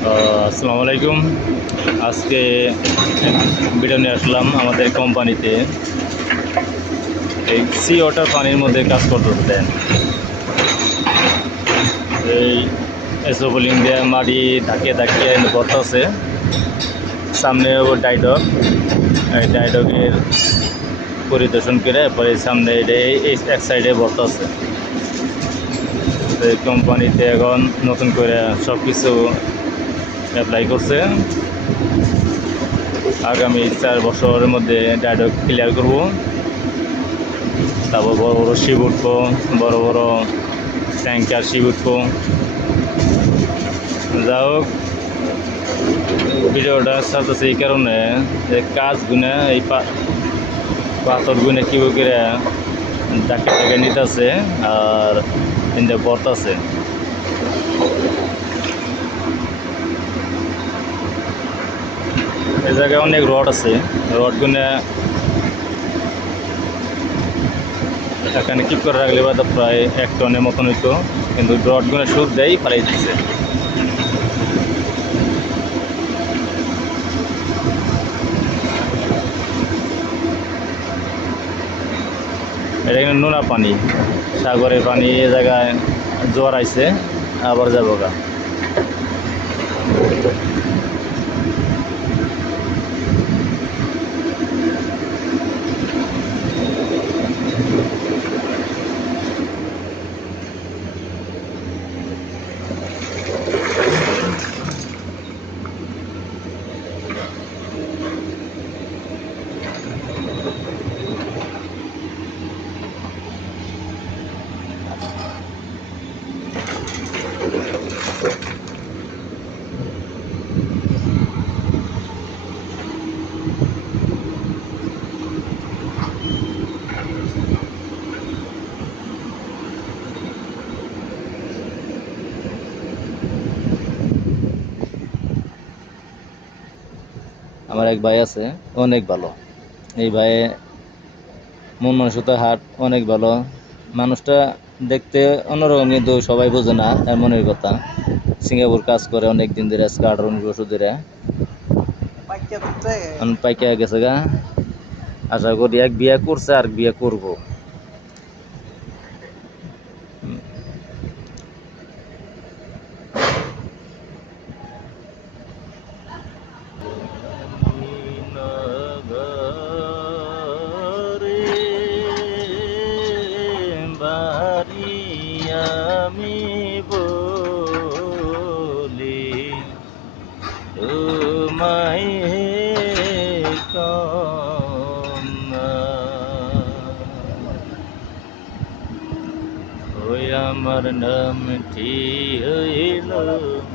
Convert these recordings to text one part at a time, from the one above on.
আসসালামু আলাইকুম। আজকে ভিডিও নিয়ে আসলাম আমাদের কোম্পানিতে এই সি ওয়াটার পানির মধ্যে কাজ করতেছে দেন। এই এসোবলিং দিয়ে মাটি ধাকিয়ে ধাকিয়ে ভরতেছে। সামনে ও ডাইডক, এই ডাইডকের পরিদর্শন করে পরে সামনে এই এক সাইডে ভরতেছে। এই কোম্পানিতে এখন নতুন করে সব কিছু অ্যাপ্লাই করছে। আগামী 4 বছরের মধ্যে ডাইডক ক্লিয়ার করব। তারপর বড় বড় শিপ উঠবো, বড় বড় ট্যাঙ্কার শিপ উঠবো। যা হোক, ভিডিওটা ছাড়তেছে এই কারণে যে কাজ গুনে এই পাথর গুনে কি করে ডাকে ডাকে নিতেছে আর ইন্দে বর্তাছে। এই জায়গায় অনেক রড আছে, রড গুনে এখানে কিপ করে রাখলে বা প্রায় 1 টনের মতন হইতো, কিন্তু রড গুনে সুদ দেয় ফালাই দিচ্ছে। এটা কিন্তু নোনা পানি, সাগরের পানি। এ জায়গায় জোয়ার আইছে, আবার যাবো গা। আমার এক ভাই আছে, অনেক ভালো। এই ভাই মন মানসিকতা হাট অনেক ভালো। মানুষটা দেখতে অন্যরকম, কিন্তু সবাই বোঝে না এর মনের কথা। সিঙ্গাপুর কাজ করে অনেক দিন ধরে, আজকে 18-19 বছর ধরে পাইকা গেছে গা। আশা করি এক বিয়ে করছে আর বিয়ে করবো। আমি বলি তোমায় হে কন্যা, ওই আমার নামটি হইল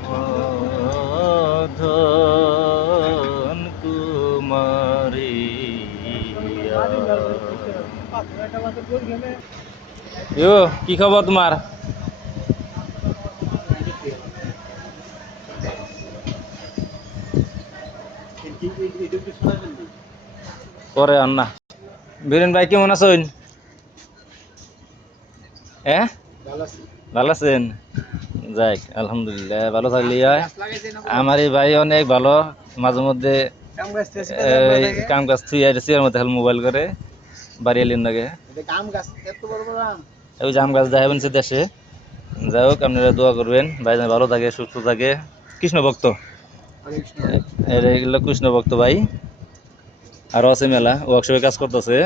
মধন কুমারী। কি খবর তোমার? পরে আর না। বীরেন ভাই কেমন আছেন? হ্যাঁ, ভালো আছেন? যাক, আলহামদুলিল্লাহ, ভালো থাকলেই হয়। আমার এই ভাই অনেক ভালো। মাঝে মধ্যে কাম কাজ থুই চেয়ার মধ্যে মোবাইল করে বাড়ি এলেন নাকি ওই জাম গাছ দেখাবেন সে দেশে। যাই হোক, আপনারা দোয়া করবেন ভাই যেন ভালো থাকে, সুস্থ থাকে। কৃষ্ণ ভক্ত, এগুলো কৃষ্ণ ভক্ত ভাই। আরও আছে মেলা ওয়ার্কশপে কাজ করতেছে।